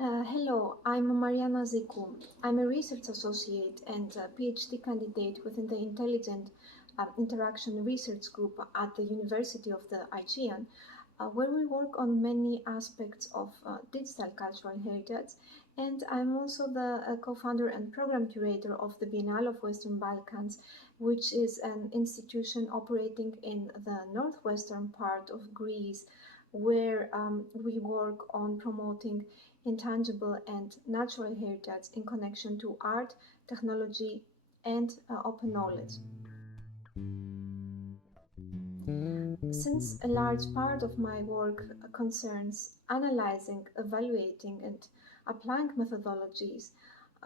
Hello, I'm Mariana Ziku. I'm a research associate and a PhD candidate within the Intelligent Interaction Research Group at the University of the Aegean, where we work on many aspects of digital cultural heritage. And I'm also the co-founder and program curator of the Biennale of Western Balkans, which is an institution operating in the northwestern part of Greece, where we work on promoting intangible and natural heritage in connection to art, technology, and open knowledge. Since a large part of my work concerns analyzing, evaluating, and applying methodologies,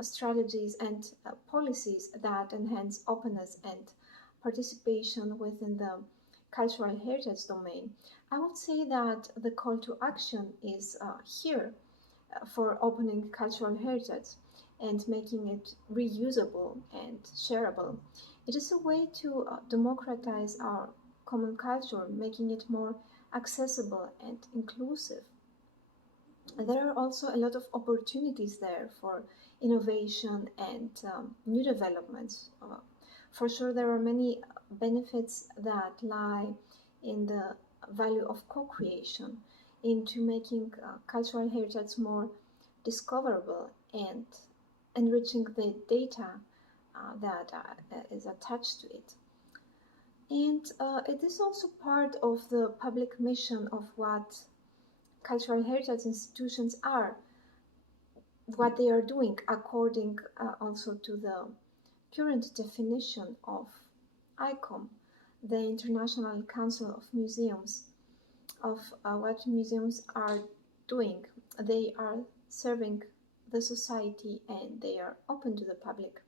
strategies, and policies that enhance openness and participation within the cultural heritage domain, I would say that the call to action is here for opening cultural heritage and making it reusable and shareable. It is a way to democratize our common culture, making it more accessible and inclusive. And there are also a lot of opportunities there for innovation and new developments. For sure, there are many benefits that lie in the value of co-creation, into making cultural heritage more discoverable and enriching the data that is attached to it. And it is also part of the public mission of what cultural heritage institutions are, what they are doing according also to the current definition of ICOM, the International Council of Museums, of what museums are doing. They are serving the society and they are open to the public.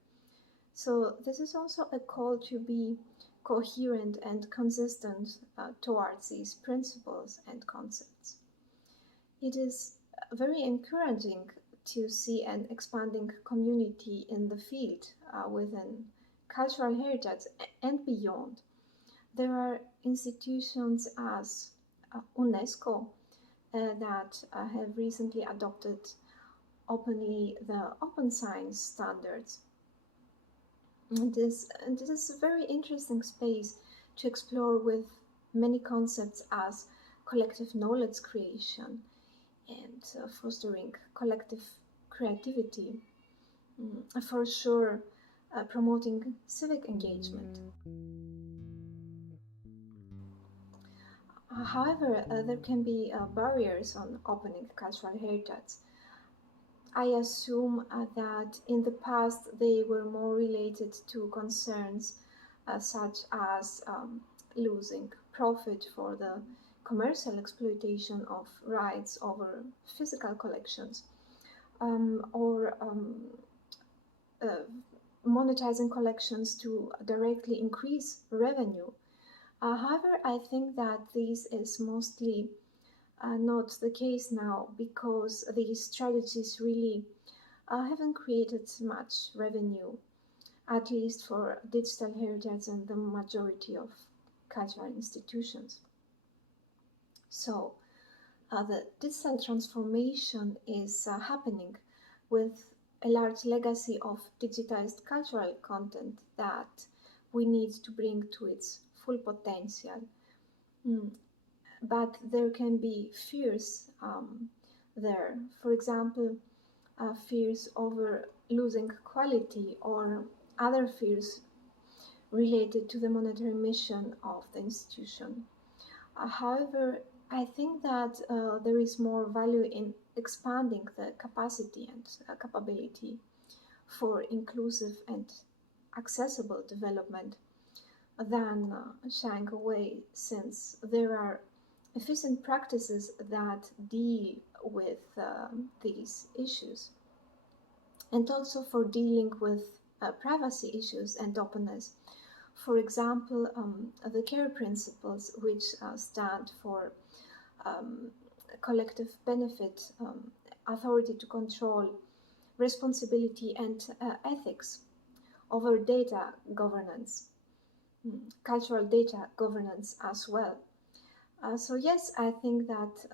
So this is also a call to be coherent and consistent towards these principles and concepts. It is very encouraging to see an expanding community in the field within cultural heritage and beyond. There are institutions as UNESCO that have recently adopted openly the open science standards. And this is a very interesting space to explore with many concepts as collective knowledge creation and fostering collective creativity, for sure, promoting civic engagement. However, there can be barriers on opening cultural heritage. I assume that in the past they were more related to concerns such as losing profit for the commercial exploitation of rights over physical collections, or uh, monetizing collections to directly increase revenue. However, I think that this is mostly not the case now, because these strategies really haven't created much revenue, at least for digital heritage and the majority of cultural institutions. So the digital transformation is happening with a large legacy of digitized cultural content that we need to bring to its full potential. Mm, But there can be fears there. For example, fears over losing quality, or other fears related to the monetary mission of the institution. However, I think that there is more value in expanding the capacity and capability for inclusive and accessible development than shying away, since there are efficient practices that deal with these issues, and also for dealing with privacy issues and openness. For example, the care principles, which stand for um, collective benefit, authority to control, responsibility, and ethics over data governance, cultural data governance as well. So yes, I think that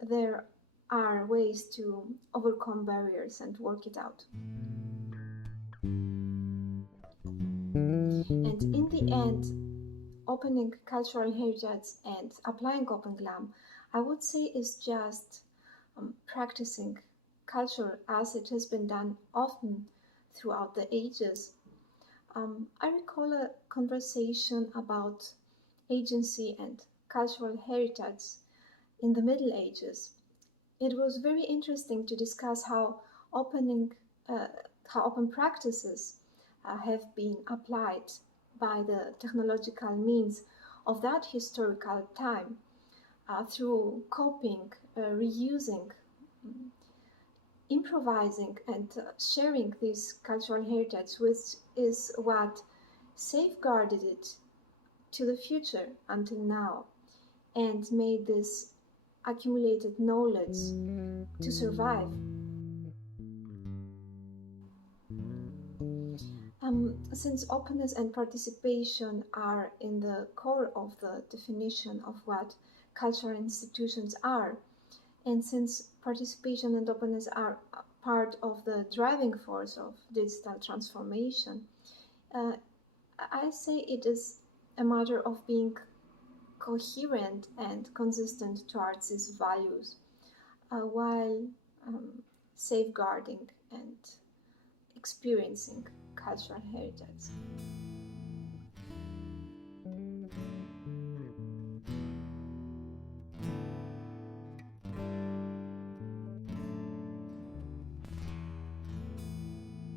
there are ways to overcome barriers and work it out. And in the end, opening cultural heritage and applying Open GLAM, I would say is just practicing culture as it has been done often throughout the ages. I recall a conversation about agency and cultural heritage in the Middle Ages. It was very interesting to discuss opening, uh, how open practices have been applied by the technological means of that historical time through coping, reusing, mm, improvising, and sharing this cultural heritage, which is what safeguarded it to the future until now and made this accumulated knowledge to survive. Since openness and participation are in the core of the definition of what cultural institutions are, and since participation and openness are part of the driving force of digital transformation, uh, I say it is a matter of being coherent and consistent towards these values while um, safeguarding and experiencing cultural heritage.